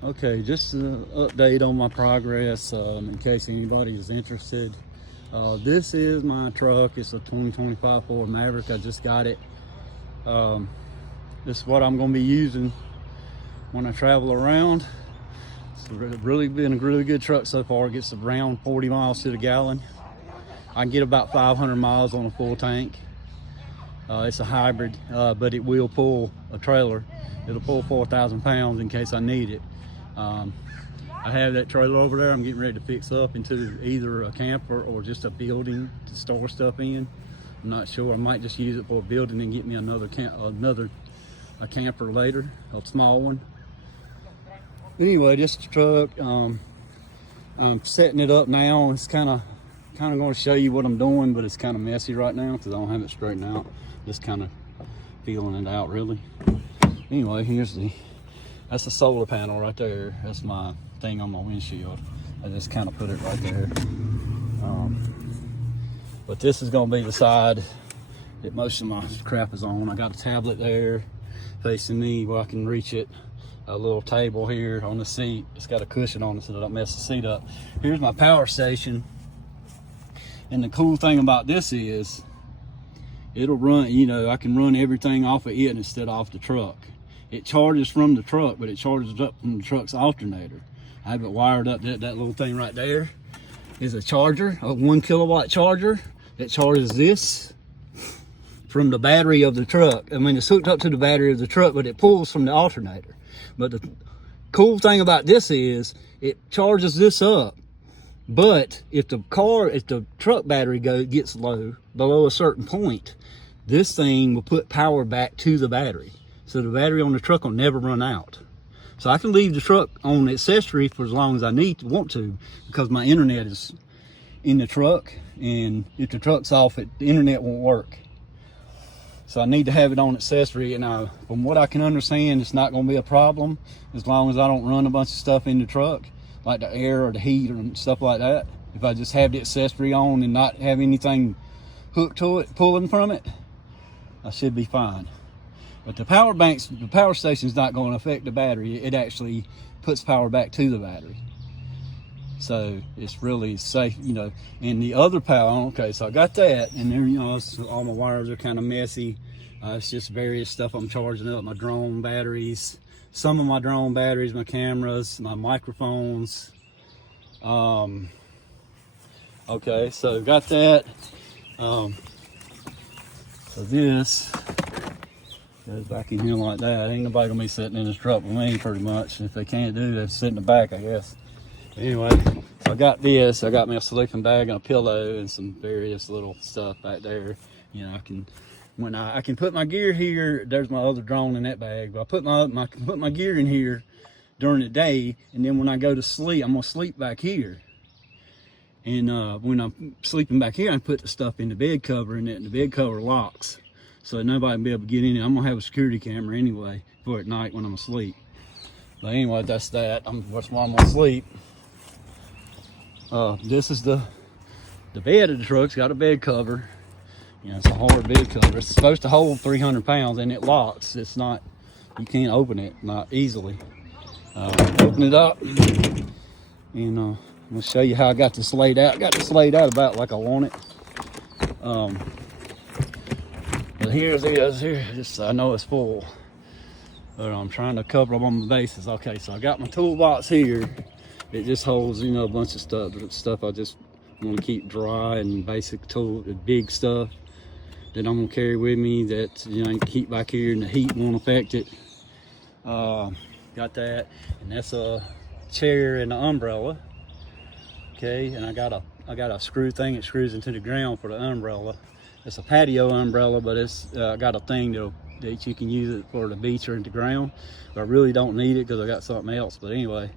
Okay, just an update on my progress in case anybody is interested. This is my truck. It's a 2025 Ford Maverick. I just got it. This is what I'm going to be using when I travel around. It's really been a really good truck so far. It gets around 40 miles to the gallon. I can get about 500 miles on a full tank. It's a hybrid, but it will pull a trailer. It'll pull 4,000 pounds in case I need it. I have that trailer over there I'm getting ready to fix up into either a camper or just a building to store stuff in. I'm not sure. I might just use it for a building and get me another camper later, a small one. Anyway, just a truck. I'm setting it up now. It's kind of going to show you what I'm doing, but it's kind of messy right now because I don't have it straightened out. Just kind of feeling it out really. Anyway, that's the solar panel right there. That's my thing on my windshield. I just kind of put it right there. But this is going to be the side that most of my crap is on. I got a tablet there facing me where I can reach it. A little table here on the seat. It's got a cushion on it so that I don't mess the seat up. Here's my power station. And the cool thing about this is it'll run, I can run everything off of it instead of off the truck. It charges from the truck, but it charges up from the truck's alternator. I have it wired up. That little thing right there is a charger, a 1 kilowatt charger that charges this from the battery of the truck. I mean, it's hooked up to the battery of the truck, but it pulls from the alternator. But the cool thing about this is it charges this up. But if the truck battery gets low, below a certain point, this thing will put power back to the battery. So the battery on the truck will never run out. So I can leave the truck on accessory for as long as I want to, because my internet is in the truck, and if the truck's off, the internet won't work. So I need to have it on accessory, and from what I can understand, it's not going to be a problem as long as I don't run a bunch of stuff in the truck, like the air or the heat or stuff like that. If I just have the accessory on and not have anything hooked to it, pulling from it, I should be fine. But the power station is not going to affect the battery. It actually puts power back to the battery. So it's really safe, And the other power, okay, so I got that, and then, all my wires are kind of messy. It's just various stuff I'm charging up, my drone batteries, some of my drone batteries, my cameras, my microphones. Okay, so got that. So this goes back in here like that. Ain't nobody gonna be sitting in this truck with me pretty much. If they can't do that, sit in the back, I guess. Anyway, so I got this. I got me a sleeping bag and a pillow and some various little stuff back there. I can put my gear here. There's my other drone in that bag. But I put my gear in here during the day, and then when I go to sleep, I'm gonna sleep back here. And when I'm sleeping back here, I put the stuff in the bed cover, and the bed cover locks, so nobody can be able to get in it. I'm gonna have a security camera anyway for at night when I'm asleep. But anyway, that's that. That's why I'm gonna sleep. This is the bed of the truck. It's got a bed cover. It's a hard bed cover. It's supposed to hold 300 pounds, and it locks. It's not, you can't open it, not easily. Open it up, and I'm gonna show you how I got this laid out. I got this laid out about like I want it. But here it is. I know it's full, but I'm trying to cover up on the bases. Okay, so I got my toolbox here. It just holds, a bunch of stuff I just want to keep dry, and basic big stuff that I'm gonna carry with me that I can keep back here and the heat won't affect it. Got that, and that's a chair and an umbrella. Okay, and I got a screw thing that screws into the ground for the umbrella. It's a patio umbrella, but it's got a thing that you can use it for the beach or in the ground. But I really don't need it because I got something else. But anyway.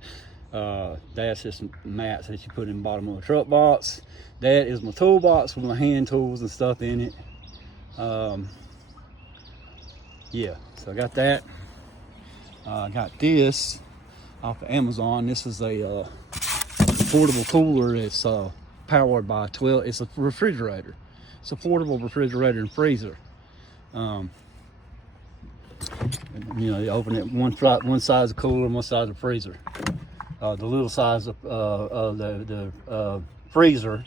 That's just mats that you put in the bottom of a truck box. That is my toolbox with my hand tools and stuff in it. Yeah, so I got that. I got this off of Amazon. This is a portable cooler. It's powered by it's a refrigerator. It's a portable refrigerator and freezer. You know, you open it one side is a cooler and one side is a freezer. The little size of the freezer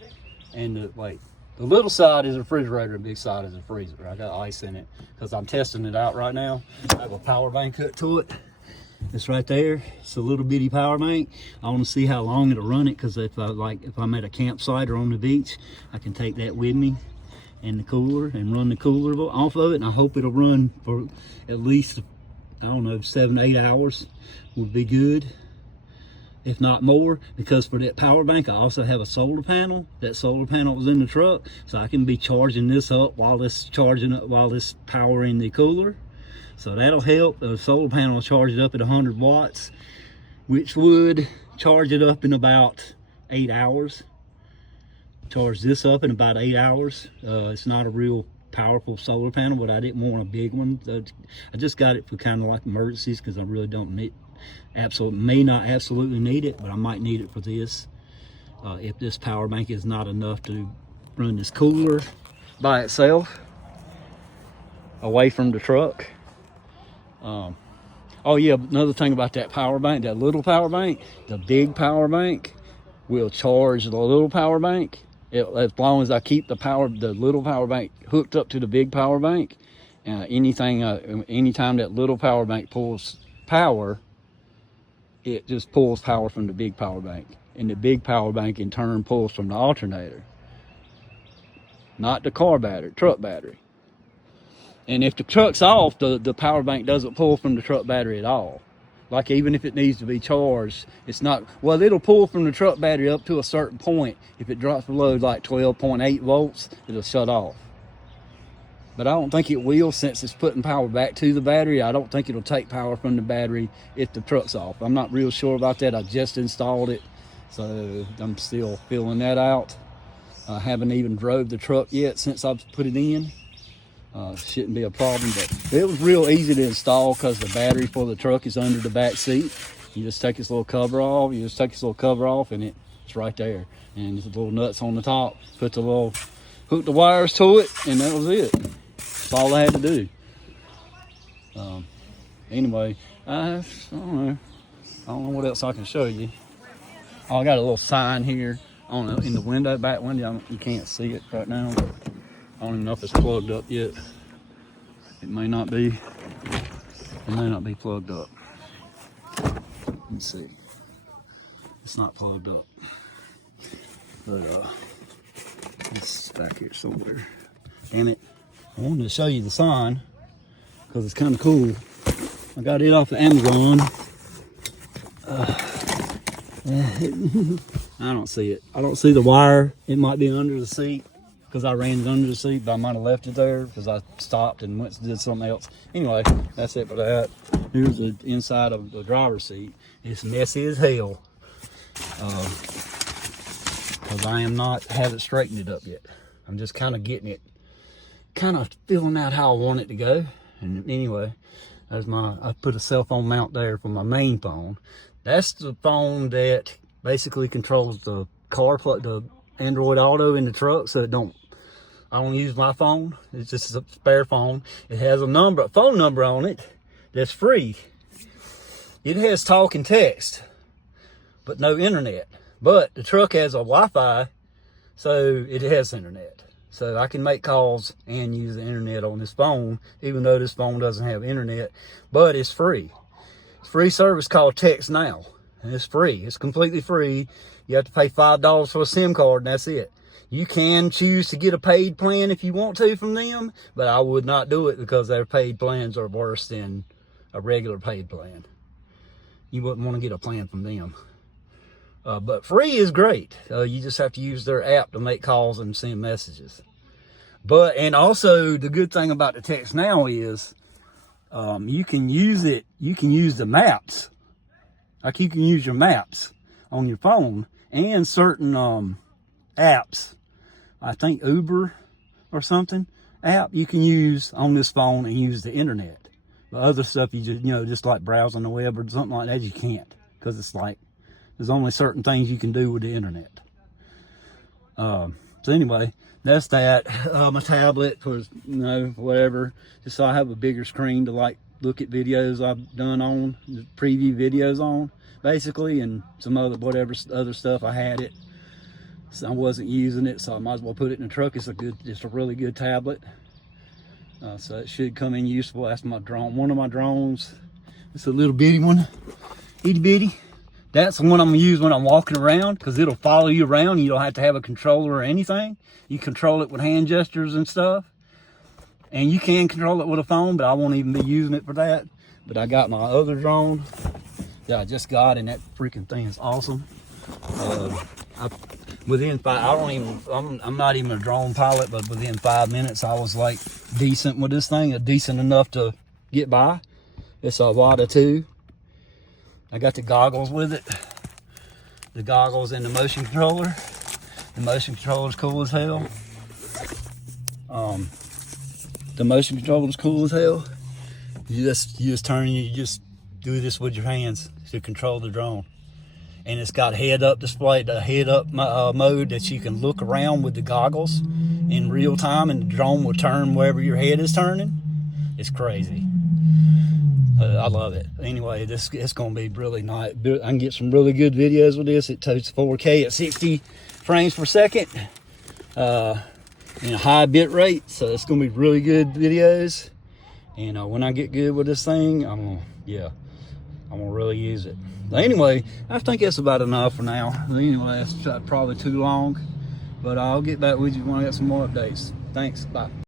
and the little side is a refrigerator and big side is a freezer. I got ice in it because I'm testing it out right now. I have a power bank hooked to it. It's right there. It's a little bitty power bank. I want to see how long it'll run it, because if I'm at a campsite or on the beach, I can take that with me and the cooler and run the cooler off of it, and I hope it'll run for at least, I don't know, 7 to 8 hours would be good, if not more, because for that power bank I also have a solar panel. That solar panel was in the truck, so I can be charging this up while it's powering the cooler. So that'll help. The solar panel will charge it up at 100 watts, which would charge it up in about 8 hours. Charge this up in about 8 hours. It's not a real powerful solar panel, but I didn't want a big one. I just got it for kind of like emergencies, because I really don't may not absolutely need it, but I might need it for this. If this power bank is not enough to run this cooler by itself away from the truck. Oh yeah, another thing about that power bank, that little power bank, the big power bank will charge the little power bank. As long as I keep the little power bank hooked up to the big power bank. Anytime that little power bank pulls power, it just pulls power from the big power bank, and the big power bank in turn pulls from the alternator, not the truck battery. And if the truck's off, the power bank doesn't pull from the truck battery at all. Like, even if it needs to be charged, it's not, well, it'll pull from the truck battery up to a certain point. If it drops below like 12.8 volts, it'll shut off. But I don't think it will, since it's putting power back to the battery. I don't think it'll take power from the battery if the truck's off. I'm not real sure about that. I just installed it, so I'm still filling that out. I haven't even drove the truck yet since I've put it in. Shouldn't be a problem, but it was real easy to install because the battery for the truck is under the back seat. You just take this little cover off, and it's right there. And there's little nuts on the top. Hook the wires to it, and that was it. That's all I had to do. Anyway, I don't know what else I can show you. Oh, I got a little sign here on in the window, back window. You can't see it right now, but I don't even know if it's plugged up yet. It may not be. It may not be plugged up. Let's see. It's not plugged up. But it's back here somewhere. Damn it. I wanted to show you the sign because it's kind of cool. I got it off of Amazon. I don't see it. I don't see the wire. It might be under the seat, because I ran it under the seat, but I might have left it there because I stopped and went and did something else. Anyway, that's it for that. Here's the inside of the driver's seat. It's messy as hell, because I haven't straightened it up yet. I'm just kind of getting it, kind of feeling out how I want it to go. And anyway, I put a cell phone mount there for my main phone. That's the phone that basically controls the the Android Auto in the truck, so I don't use my phone. It's just a spare phone. It has a phone number on it that's free. It has talk and text, but no internet. But the truck has a Wi-Fi, so it has internet. So I can make calls and use the internet on this phone, even though this phone doesn't have internet, but it's free. It's a free service called Text Now, and it's free. It's completely free. You have to pay $5 for a SIM card, and that's it. You can choose to get a paid plan if you want to from them, but I would not do it because their paid plans are worse than a regular paid plan. You wouldn't want to get a plan from them. But free is great. You just have to use their app to make calls and send messages. And also the good thing about the Text Now is you can use the maps. Like, you can use your maps on your phone and certain apps. I think Uber or something app you can use on this phone and use the internet. But other stuff, just like browsing the web or something like that, you can't, because it's like there's only certain things you can do with the internet. So anyway, that's that. My tablet for whatever, just so I have a bigger screen to look at videos I've done on, preview videos on, basically, and some other whatever other stuff. I had it, so I wasn't using it, so I might as well put it in the truck. It's a really good tablet, so it should come in useful. That's my drone, one of my drones. It's a little bitty one, itty bitty. That's the one I'm gonna use when I'm walking around, because it'll follow you around. You don't have to have a controller or anything. You control it with hand gestures and stuff. And you can control it with a phone, but I won't even be using it for that. But I got my other drone that I just got, and that freaking thing is awesome. I'm not even a drone pilot, but within 5 minutes, I was like decent with this thing, decent enough to get by. It's a WADA 2. I got the goggles with it. The goggles and the motion controller. The motion controller is cool as hell. The motion controller is cool as hell. You just do this with your hands to control the drone. And it's got head-up display, the head-up mode that you can look around with the goggles in real time, and the drone will turn wherever your head is turning. It's crazy. I love it. Anyway, it's going to be really nice. I can get some really good videos with this. It takes 4K at 60 frames per second. In a high bit rate, so it's gonna be really good videos. And when I get good with this thing, I'm gonna really use it. But anyway, I think that's about enough for now. Anyway, that's probably too long, but I'll get back with you when I got some more updates. Thanks, bye.